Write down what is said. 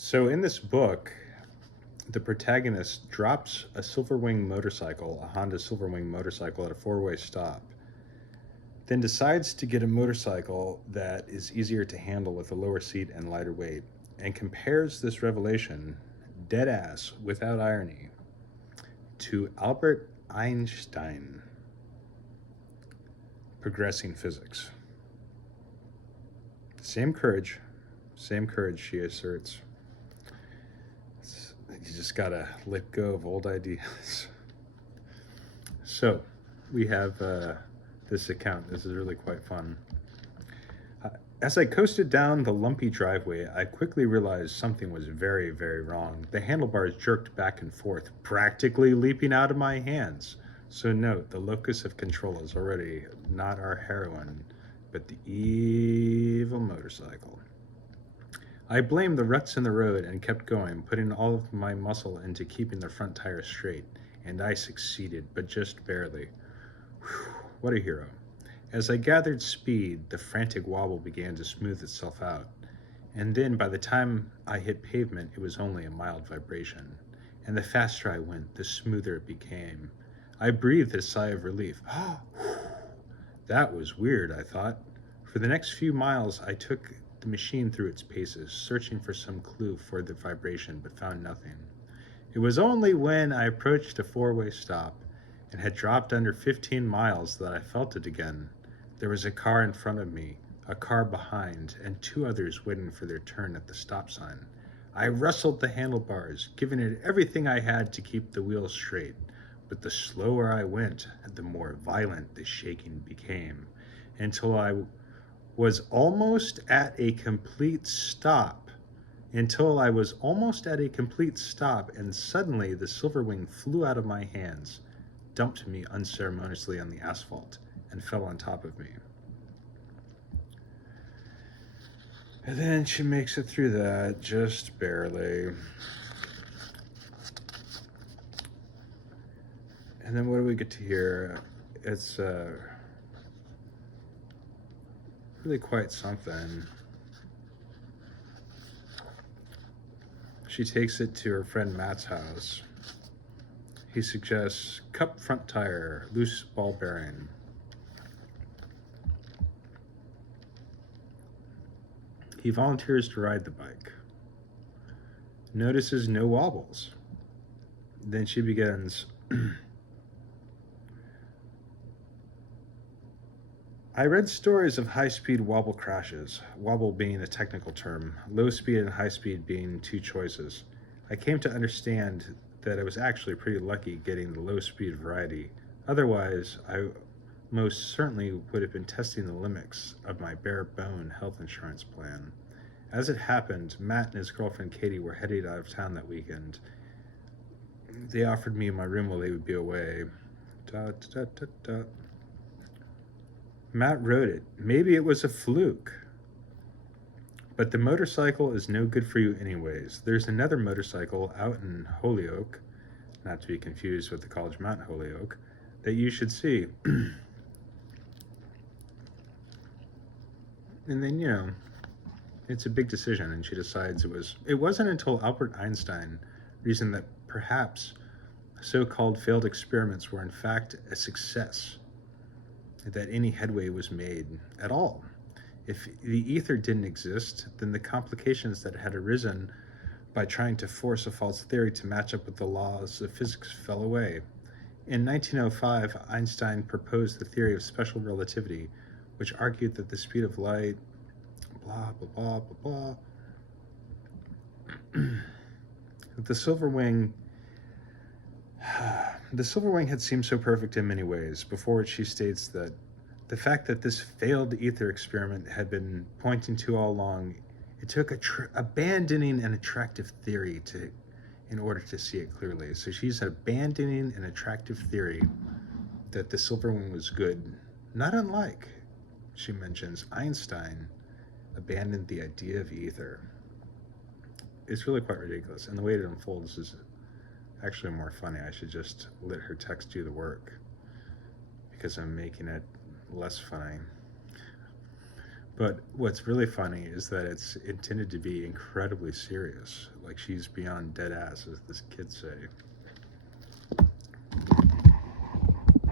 So in this book, the protagonist drops a Silverwing motorcycle, a Honda Silverwing motorcycle, at a four-way stop, then decides to get a motorcycle that is easier to handle with a lower seat and lighter weight, and compares this revelation, dead ass, without irony, to Albert Einstein progressing physics. Same courage, she asserts. You just gotta let go of old ideas. So, we have this account. This is really quite fun. As I coasted down the lumpy driveway, I quickly realized something was very, very wrong. The handlebars jerked back and forth, practically leaping out of my hands. So note, the locus of control is already not our heroine, but the evil motorcycle. I blamed the ruts in the road and kept going, putting all of my muscle into keeping the front tire straight, and I succeeded, but just barely. Whew, what a hero. As I gathered speed, the frantic wobble began to smooth itself out, and then by the time I hit pavement, it was only a mild vibration, and the faster I went, the smoother it became. I breathed a sigh of relief. That was weird, I thought. For the next few miles, I took the machine through its paces, searching for some clue for the vibration, but found nothing. It was only when I approached a four-way stop and had dropped under 15 miles that I felt it again. There was a car in front of me, a car behind, and two others waiting for their turn at the stop sign. I wrestled the handlebars, giving it everything I had to keep the wheels straight, but the slower I went, the more violent the shaking became, until I was almost at a complete stop, and suddenly the Silverwing flew out of my hands, dumped me unceremoniously on the asphalt, and fell on top of me. And then she makes it through that, just barely. And then what do we get to hear? It's really quite something. She takes it to her friend Matt's house. He suggests cup front tire, loose ball bearing. He volunteers to ride the bike. Notices no wobbles. Then she begins. I read stories of high-speed wobble crashes, wobble being a technical term, low speed and high speed being two choices. I came to understand that I was actually pretty lucky getting the low-speed variety. Otherwise, I most certainly would have been testing the limits of my bare-bone health insurance plan. As it happened, Matt and his girlfriend Katie were headed out of town that weekend. They offered me my room while they would be away. Matt wrote it. Maybe it was a fluke. But the motorcycle is no good for you anyways. There's another motorcycle out in Holyoke, not to be confused with the College Mountain Holyoke, that you should see. And then, it's a big decision, and she decides it wasn't until Albert Einstein reasoned that perhaps so-called failed experiments were in fact a success, that any headway was made at all. If the ether didn't exist, then the complications that had arisen by trying to force a false theory to match up with the laws of physics fell away. In 1905, Einstein proposed the theory of special relativity, which argued that the speed of light, blah, blah, blah, blah, blah. The Silverwing had seemed so perfect in many ways, before which she states that the fact that this failed ether experiment had been pointing to all along, it took abandoning an attractive theory in order to see it clearly. So she's abandoning an attractive theory that the Silverwing was good, not unlike, she mentions, Einstein abandoned the idea of ether. It's really quite ridiculous, and the way it unfolds is actually more funny. I should just let her text do the work, because I'm making it less funny. But what's really funny is that it's intended to be incredibly serious. Like she's beyond dead ass, as this kids say.